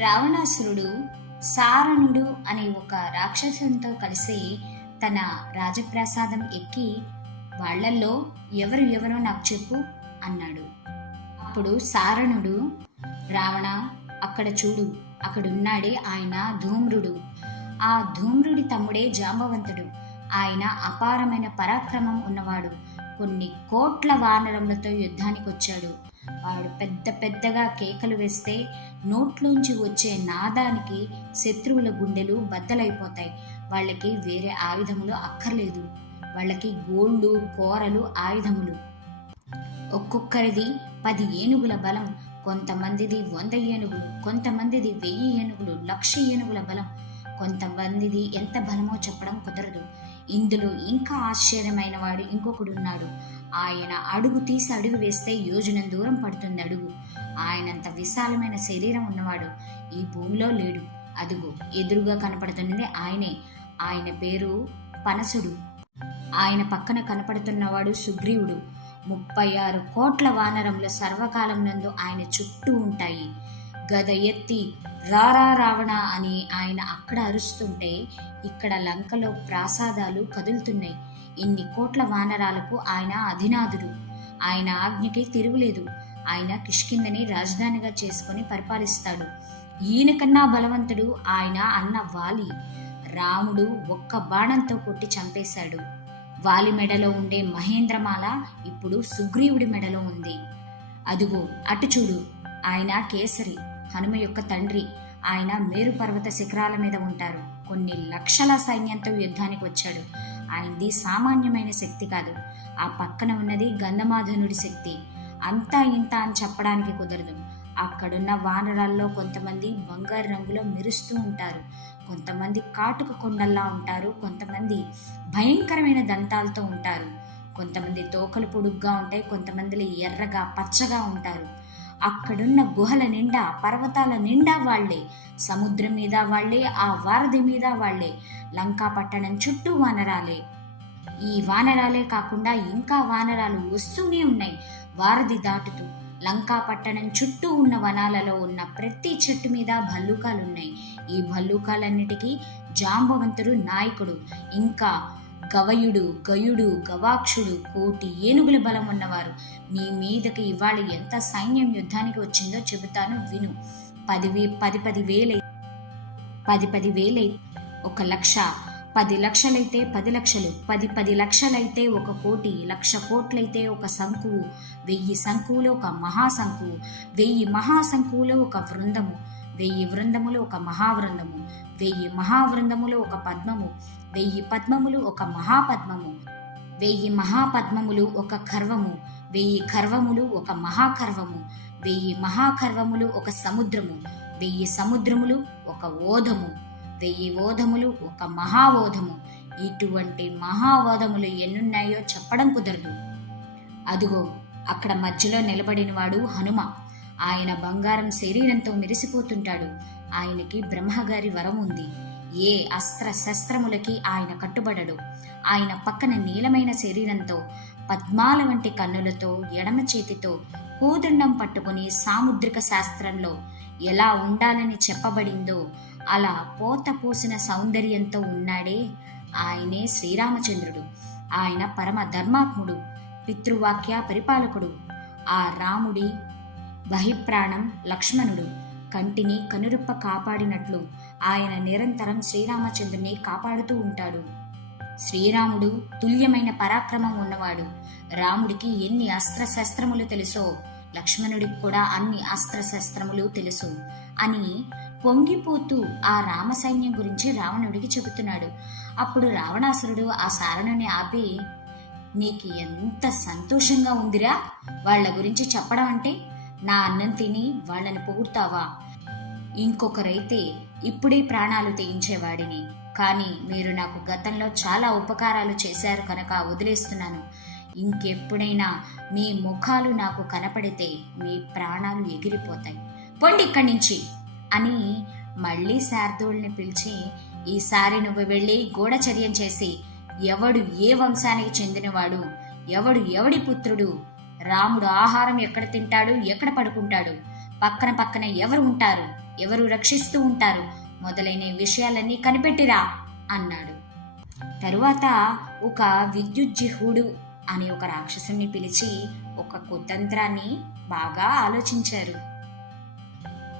రావణాసురుడు సారణుడు అనే ఒక రాక్షసునితో కలిసి తన రాజప్రాసాదం ఎక్కి వాళ్ళల్లో ఎవరో నాకు చెప్పు అన్నాడు. అప్పుడు సారణుడు, రావణ, అక్కడ చూడు, అక్కడున్నాడే ఆయన ధూమ్రుడు. ఆ ధూమ్రుడి తమ్ముడే జాంబవంతుడు. ఆయన అపారమైన పరాక్రమం ఉన్నవాడు. కొన్ని కోట్ల వానరములతో యుద్ధానికి వచ్చాడు. వాడు పెద్ద పెద్దగా కేకలు వేస్తే నోట్లోంచి వచ్చే నాదానికి శత్రువుల గుండెలు బద్దలైపోతాయి. వాళ్ళకి వేరే ఆయుధములు అక్కర్లేదు. వాళ్ళకి గోళ్ళు కోరలు ఆయుధములు. ఒక్కొక్కరిది 10 ఏనుగుల బలం, కొంతమందిది 100 ఏనుగులు, కొంతమందిది 1000 ఏనుగులు, 1,00,000 ఏనుగుల బలం. కొంతమందిది ఎంత బలమో చెప్పడం కుదరదు. ఇందులో ఇంకా ఆశ్చర్యమైన వాడు ఇంకొకడున్నాడు. ఆయన అడుగు తీసి అడుగు వేస్తే యోజనం దూరం పడుతుంది అడుగు. ఆయనంత విశాలమైన శరీరం ఉన్నవాడు ఈ భూమిలో లేడు. అదుగు ఎదురుగా కనపడుతున్నది ఆయనే. ఆయన పేరు పనసుడు. ఆయన పక్కన కనపడుతున్నవాడు సుగ్రీవుడు. 36 కోట్ల వానరముల సర్వకాలం నందు ఆయన చుట్టూ ఉంటాయి. గద ఎత్తి రారా రావణ అని ఆయన అక్కడ అరుస్తుంటే ఇక్కడ లంకలో ప్రాసాదాలు కదులుతున్నాయి. ఇన్ని కోట్ల వానరాలకు ఆయన అధినాథుడు. ఆయన ఆజ్ఞకి తిరుగులేదు. ఆయన కిష్కిందని రాజధానిగా చేసుకుని పరిపాలిస్తాడు. ఈయన కన్నా బలవంతుడు ఆయన అన్న వాలి. రాముడు ఒక్క బాణంతో కొట్టి చంపేశాడు. వాలి మెడలో ఉండే మహేంద్రమాల ఇప్పుడు సుగ్రీవుడి మెడలో ఉంది. అదుగో అటు చూడు, ఆయన కేసరి, హనుమ యొక్క తండ్రి. ఆయన మేరు పర్వత శిఖరాల మీద ఉంటారు. కొన్ని లక్షల సైన్యంతో యుద్ధానికి వచ్చాడు. ఆయనది సామాన్యమైన శక్తి కాదు. ఆ పక్కన ఉన్నది గంధమాధనుడి శక్తి. అంతా ఇంత అని చెప్పడానికి కుదరదు. అక్కడున్న వానరాల్లో కొంతమంది బంగారు రంగులో మెరుస్తూ ఉంటారు, కొంతమంది కాటుక కొండల్లా ఉంటారు, కొంతమంది భయంకరమైన దంతాలతో ఉంటారు, కొంతమంది తోకలు పొడుగ్గా ఉంటాయి, కొంతమంది ఎర్రగా పచ్చగా ఉంటారు. అక్కడున్న గుహల నిండా, పర్వతాల నిండా వాళ్లే, సముద్రం మీద వాళ్లే, ఆ వారధి మీద వాళ్లే, లంకా పట్టణం చుట్టూ వానరాలే. ఈ వానరాలే కాకుండా ఇంకా వానరాలు వస్తూనే ఉన్నాయి. వారధి దాటుతూ లంకా పట్టణం చుట్టూ ఉన్న వనాలలో ఉన్న ప్రతి చెట్టు మీద భల్లూకాలున్నాయి. ఈ భల్లూకాలన్నిటికీ జాంబవంతుడు నాయకుడు. ఇంకా గవయుడు, గయుడు, గవాక్షుడు, 1,000 ఏనుగుల బలం ఉన్నవారు. నీ మీదకి ఇవాళ ఎంత సైన్యం యుద్ధానికి వచ్చిందో చెబుతాను విను. 10 వేలై 1,00,000, 10 లక్షలైతే 10 లక్షలు, 10 లక్షలైతే 1,00,00,000, 1,00,00,000 కోట్లయితే ఒక శంకువు, 1000 శంకువులు ఒక మహాశంకువు, 1000 మహాశంకువులు ఒక వృందము, 1000 వృందములు ఒక మహావృందము, 1000 మహావృందములు ఒక పద్మము, 1000 పద్మములు ఒక మహాపద్మము, 1000 మహాపద్మములు ఒక ఖర్వము, 1000 ఖర్వములు ఒక మహాఖర్వము, 1000 మహాఖర్వములు ఒక సముద్రము, 1000 సముద్రములు ఒక ఓధము, 1000 ఓధములు ఒక మహాఓధము. ఇటువంటి మహాఓధములు ఎన్నున్నాయో చెప్పడం కుదరదు. అదుగో అక్కడ మధ్యలో నిలబడినవాడు హనుమ. ఆయన బంగారం శరీరంతో మెరిసిపోతుంటాడు. ఆయనకి బ్రహ్మగారి వరం ఉంది. ఏ అస్త్ర శస్త్రములకి ఆయన కట్టుబడడు. ఆయన పక్కన నీలమైన శరీరంతో, పద్మాల వంటి కన్నులతో, ఎడమ చేతితో కోదండం పట్టుకుని సాముద్రిక శాస్త్రంలో ఎలా ఉండాలని చెప్పబడిందో అలా పోత పోసిన సౌందర్యంతో ఉన్నాడే, ఆయనే శ్రీరామచంద్రుడు. ఆయన పరమ ధర్మాత్ముడు, పితృవాక్య పరిపాలకుడు. ఆ రాముడి బహిప్రాణం లక్ష్మణుడు. కంటిని కనురెప్ప కాపాడినట్లు ఆయన నిరంతరం శ్రీరామచంద్రుని కాపాడుతూ ఉంటాడు. శ్రీరాముడు తుల్యమైన పరాక్రమం ఉన్నవాడు. రాముడికి ఎన్ని అస్త్రశస్త్రములు తెలుసో లక్ష్మణుడికి కూడా అన్ని అస్త్రశస్త్రములు తెలుసు అని పొంగిపోతూ ఆ రామసైన్యం గురించి రావణుడికి చెబుతున్నాడు. అప్పుడు రావణాసురుడు ఆ సారణుని ఆపి, నీకు ఎంత సంతోషంగా ఉందిరా వాళ్ల గురించి చెప్పడం అంటే? నా అన్నం తిని వాళ్ళని పొగుడుతావా? ఇంకొకరైతే ఇప్పుడే ప్రాణాలు తెగించేవాడిని. కానీ మీరు నాకు గతంలో చాలా ఉపకారాలు చేశారు కనుక వదిలేస్తున్నాను. ఇంకెప్పుడైనా మీ ముఖాలు నాకు కనపడితే మీ ప్రాణాలు ఎగిరిపోతాయి. పొండి ఇక్కడి నుంచి అని మళ్ళీ శార్దూల్ని పిలిచి, ఈసారి నువ్వు వెళ్ళి గూఢచర్యం చేసి ఎవడు ఏ వంశానికి చెందినవాడు, ఎవడు ఎవడి పుత్రుడు, రాముడు ఆహారం ఎక్కడ తింటాడు, ఎక్కడ పడుకుంటాడు, పక్కన పక్కన ఎవరు ఉంటారు ఎవరు రక్షిస్తూ ఉంటారు మొదలైన విషయాలన్నీ కనిపెట్టిరా అన్నాడు. తరువాత ఒక విద్యుజ్జిహుడు అనే ఒక రాక్షసుని పిలిచి ఒక కుతంత్రాన్ని బాగా ఆలోచించారు.